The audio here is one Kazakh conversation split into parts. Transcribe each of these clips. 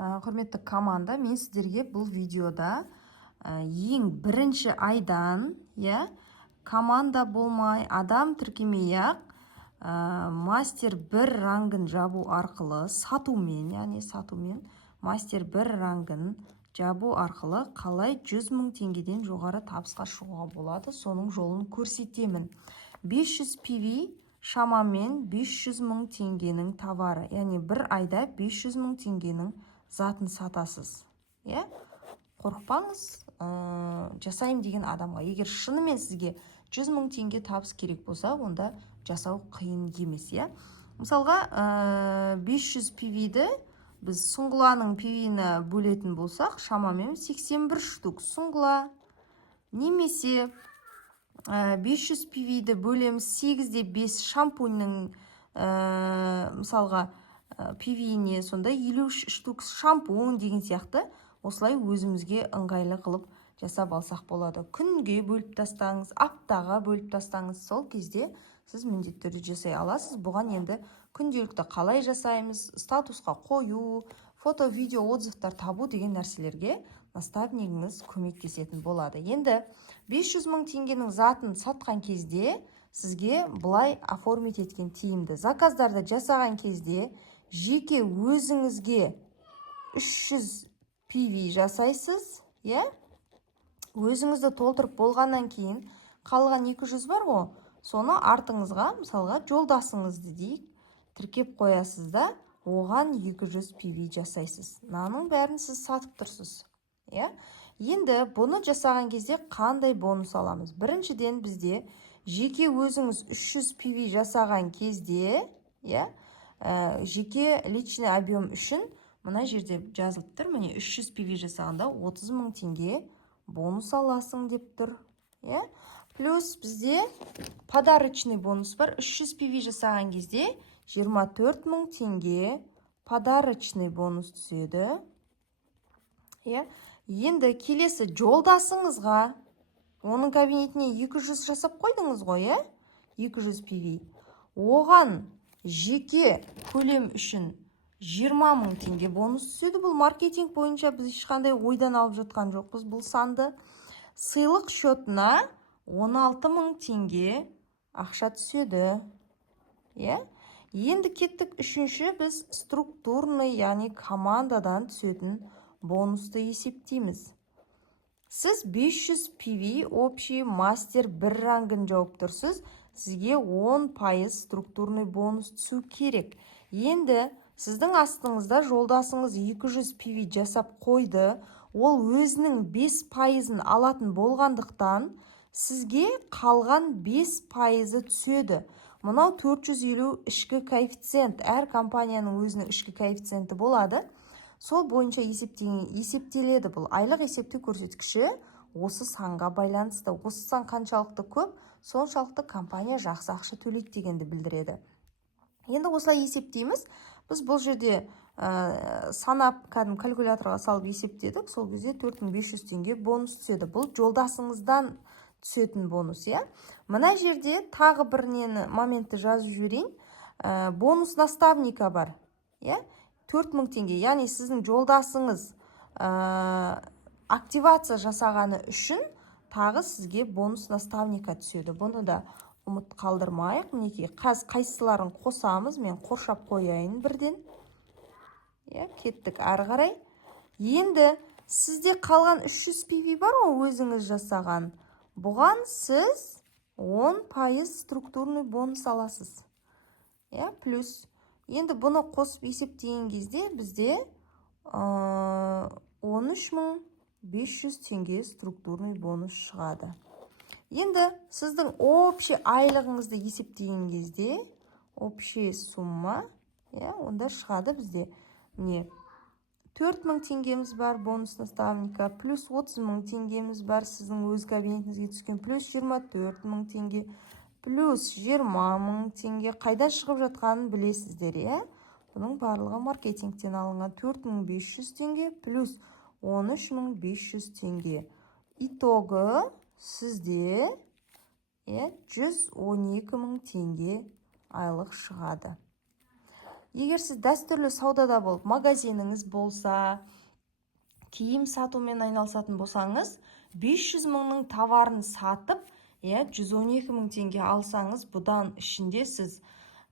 Құрметті команда, мен сіздерге бұл видеода ең бірінші айдан команда болмай, адам тіркемей-ақ мастер 1 рангын жабу арқылы сатумен мастер 1 рангын жабу арқылы қалай 100 000 теңгеден жоғары табысқа шығуға болады, соның жолын көрсетемін. 500 PV шамамен 500 000 теңгенің товары, яғни бір айда 500 000 теңгенің затын сатасыз. Қорықпаңыз, жасайым деген адамға. Егер шынымен сізге 100 000 теңге табыс керек болса, онда жасау қиын емес. Мысалға, 500 PV-ді біз сұңғыланың PV-ні бөлетін болсақ, шамамен 81 штук сұңғыла, немесе 500 PV-ді бөлеміз 8-де 5 шампуньнің мысалға PV-не сонда 50 штук шампунь деген сияқты, осылай өзімізге ыңғайлы қылып жасап алсақ болады. Күнге бөліп тастаңыз, аптаға бөліп тастаңыз, сол кезде сіз міндетті түрде жасай аласыз. Бұған енді күнделікті қалай жасаймыз, статусқа қою, фото, видео, отзывтар табу деген нәрселерге наставнигіңіз көмектесетін болады. Енді 500 000 теңгенің затын сатқан кезде сізге бұлай оформить еткен тиімді. Заказдарды жасаған кезде жеке өзіңізге 300 PV жасайсыз, өзіңізді толтырып болғаннан кейін қалған 200 бар ғой, соны артыңызға, мысалға жолдасыңызды дейік, тіркеп қоясыз да, оған 200 PV жасайсыз. Наның бәрін сіз сатып тұрсыз. Енді бұны жасаған кезде қандай бонус аламыз? Біріншіден бізде жеке өзіңіз 300 PV жасаған кезде, жеке личный объем үшін мына жерде жазылып тұр, міне 300 PV жасағанда 30 000 теңге бонус аласың деп тұр. Плюс бізде подарочный бонус бар. 300 PV жасаған кезде 24 000 теңге подарочный бонус түседі. Енді келесі жолдасыңызға, оның кабинетіне 200 жасап қойдыңыз ғой, 200 PV. Оған жеке көлем үшін 20 000 теңге бонус түседі. Бұл маркетинг бойынша біз ешқандай ойдан алып жатқан жоқпыз. Бұл санды сыйлық шотына 16 000 теңге ақша түседі. Енді кеттік үшінші, біз структурный, яғни командадан түсетін бонусты есептейміз. Сіз 500 PV общий мастер 1 рангын жауып тұрсыз, сізге 10% структурный бонус түсу керек. Енді сіздің астыңызда жолдасыңыз 200 PV жасап қойды, ол өзінің 5%-ын алатын болғандықтан сізге қалған 5%-ы түседі. Мынау 450 ішкі коэффициент, әр компанияның өзінің ішкі коэффициенті болады. Сол бойынша есептеледі. Бұл айлық есептеу көрсеткіші осы санға байланысты. Осы сан қаншалықты көп, соншалықты компания жақсы ақша төлейді дегенді білдіреді. Енді осылай есептейміз. Біз бұл жерде санап, калькуляторға салып есептедік. Сол кезде 4500 теңге бонус түседі. Бұл жолдасыңыздан түсетін бонус. Мына жерде тағы бір моментті жазып жіберейін. Бонус наставника бар. 4000 теңге, яғни сіздің жолдасыңыз активация жасағаны үшін тағы сізге бонус наставника түседі. Бұны да ұмыт қалдырмайық. Мінекей, қайсыларын қосамыз, мен қоршап қояйын бірден. Кеттік әрі қарай. Енді сізде қалған 300 PV бар ғой, өзіңіз жасаған. Бұған сіз 10% структурный бонус аласыз. Плюс енді бұны қосып есептеген кезде бізде 13 500 теңге структурный бонус шығады. Енді сіздің общий айлығыңызды есептеген кезде, общий сумма, онда шығады бізде. 4000 теңгеміз бар бонус наставника, плюс 30 000 теңгеміз бар сіздің өз кабинетіңізге түскен, плюс 24 000 теңге, плюс 20 000 теңге. Қайдан шығып жатқанын білесіздер, Бұның барлығы маркетингтен алынған 4500 теңге, плюс 13500 теңге. Итоғы сізде 112 000 теңге айлық шығады. егер сіз дәстүрлі саудада болып, магазиніңіз болса, киім сатумен айналысатын болсаңыз, 500 мыңның товарын сатып, 112 мың теңге алсаңыз, бұдан ішінде сіз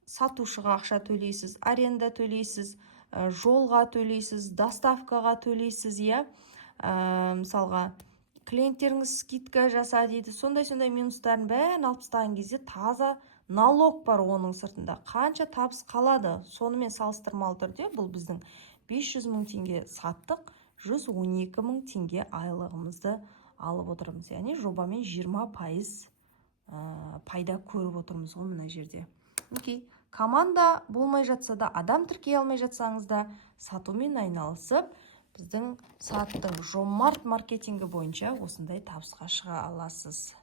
сатушыға ақша төлейсіз, аренда төлейсіз, жолға төлейсіз, доставкаға төлейсіз, мысалға клиенттеріңіз скидка жаса дейді. Сондай минустарын бәрін алып тастаған кезде таза налог бар оның сыртында. Қанша табыс қалады? Сонымен салыстырмалы түрде бұл біздің 500 мың теңге саттық, 112 мың теңге айлығымызды алып отырмыз. Яғни жобамен 20% пайда көріп отырмыз ғой мына жерде. Окей. Команда болмай жатса да, адам тіркей алмай жатсаңыз да, сатумен айналысып, біздің саттың жомарт маркетингі бойынша осындай табысқа шыға аласыз.